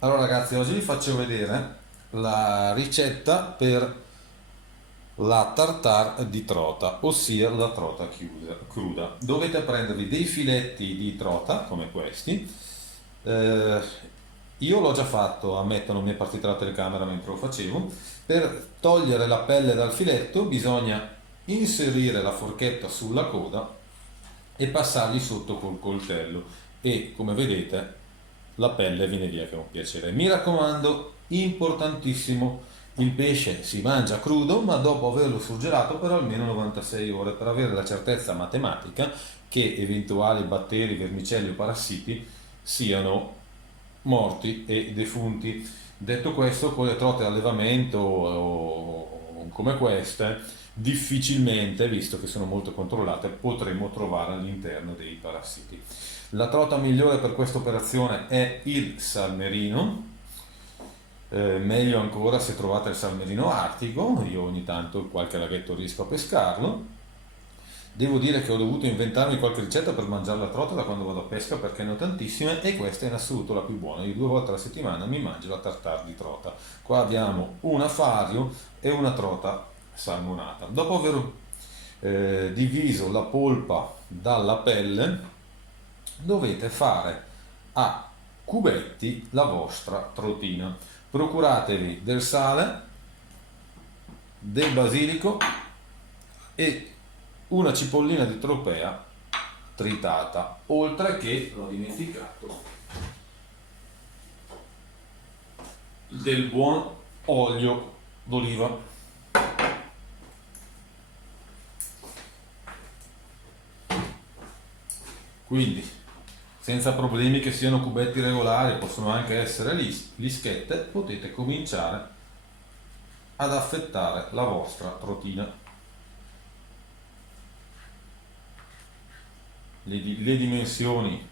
Allora ragazzi, oggi vi faccio vedere la ricetta per la tartare di trota, ossia la trota cruda. Dovete prendervi dei filetti di trota come questi. Eh, io l'ho già fatto, ammetto, non mi è partita la telecamera mentre lo facevo. Per togliere la pelle dal filetto bisogna inserire la forchetta sulla coda e passargli sotto col coltello e come vedete la pelle viene via che è un piacere. Mi raccomando, importantissimo, il pesce si mangia crudo ma dopo averlo surgelato per almeno 96 ore per avere la certezza matematica che eventuali batteri, vermicelli o parassiti siano morti e defunti. Detto questo, con le trote allevamento o come queste, difficilmente, visto che sono molto controllate, potremo trovare all'interno dei parassiti. La trota migliore per questa operazione è il salmerino, meglio ancora se trovate il salmerino artico, io ogni tanto qualche laghetto riesco a pescarlo. Devo dire che ho dovuto inventarmi qualche ricetta per mangiare la trota da quando vado a pesca perché ne ho tantissime e questa è in assoluto la più buona. Io 2 volte alla settimana mi mangio la tartare di trota. Qua abbiamo un afario e una trota salmonata. Dopo aver diviso la polpa dalla pelle, dovete fare a cubetti la vostra trotina. Procuratevi del sale, del basilico e una cipollina di tropea tritata, oltre che, l'ho dimenticato, del buon olio d'oliva. Quindi, senza problemi che siano cubetti regolari, possono anche essere lischette, potete cominciare ad affettare la vostra trotina. Le dimensioni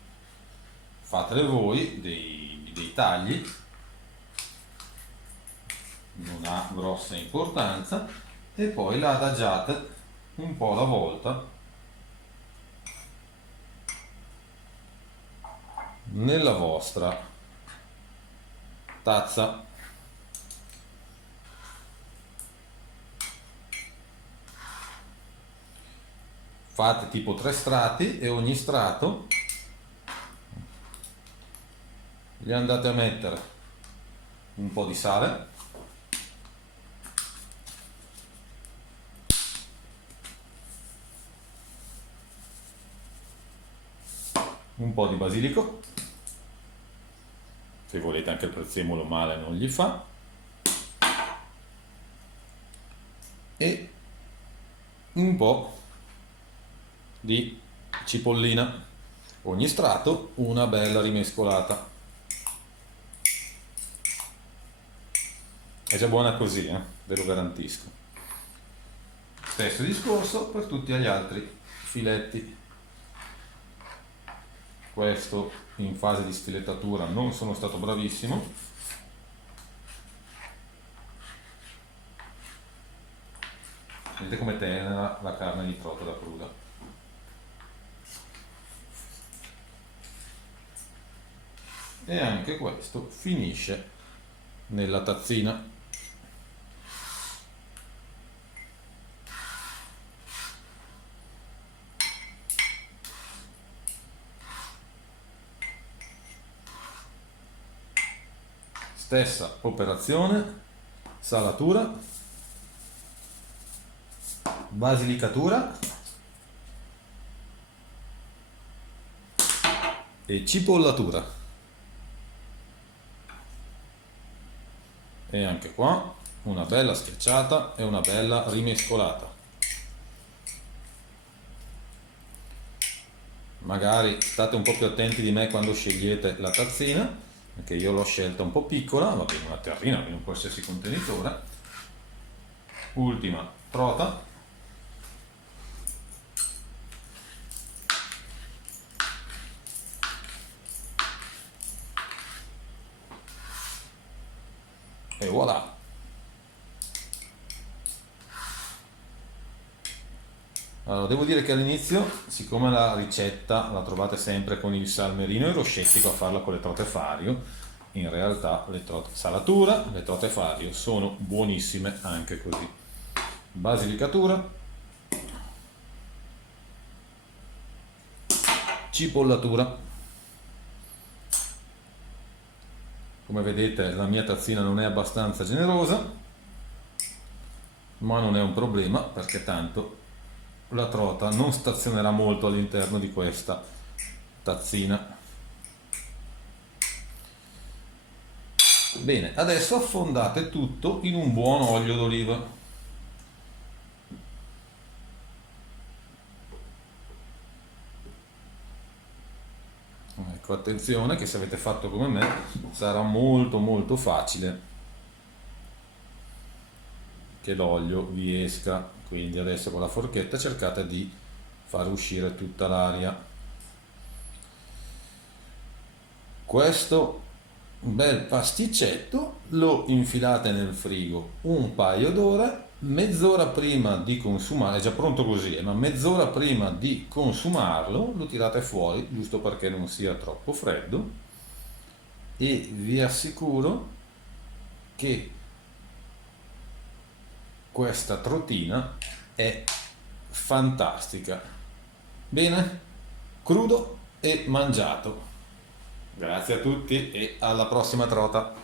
fatele voi dei tagli, non ha grossa importanza, e poi la adagiate un po' alla volta nella vostra tazza. Fate tipo 3 strati e ogni strato gli andate a mettere un po' di sale, un po' di basilico, se volete anche il prezzemolo male non gli fa, e un po' di cipollina. Ogni strato una bella rimescolata. È già buona così, ve lo garantisco. Stesso discorso per tutti gli altri filetti. Questo in fase di sfilettatura non sono stato bravissimo. Vedete come tenera la carne di trota da cruda. E anche questo finisce nella tazzina. Stessa operazione, salatura, basilicatura e cipollatura. E anche qua una bella schiacciata e una bella rimescolata. Magari state un po' più attenti di me quando scegliete la tazzina, perché io l'ho scelta un po' piccola, va bene una terrina, in un qualsiasi contenitore. Ultima trota. E voilà. Allora, devo dire che all'inizio, siccome la ricetta la trovate sempre con il salmerino, ero scettico a farla con le trote fario, in realtà le trote salatura, le trote fario sono buonissime anche così. Basilicatura, cipollatura. Come vedete la mia tazzina non è abbastanza generosa, ma non è un problema perché tanto la trota non stazionerà molto all'interno di questa tazzina. Bene, adesso affondate tutto in un buon olio d'oliva. Ecco, attenzione che se avete fatto come me sarà molto facile che l'olio vi esca, quindi adesso con la forchetta cercate di far uscire tutta l'aria. Questo bel pasticcetto lo infilate nel frigo un paio d'ore, mezz'ora prima di consumare, è già pronto così, ma mezz'ora prima di consumarlo lo tirate fuori, giusto perché non sia troppo freddo, e vi assicuro che questa trotina è fantastica. Bene, crudo e mangiato. Grazie a tutti e alla prossima trota.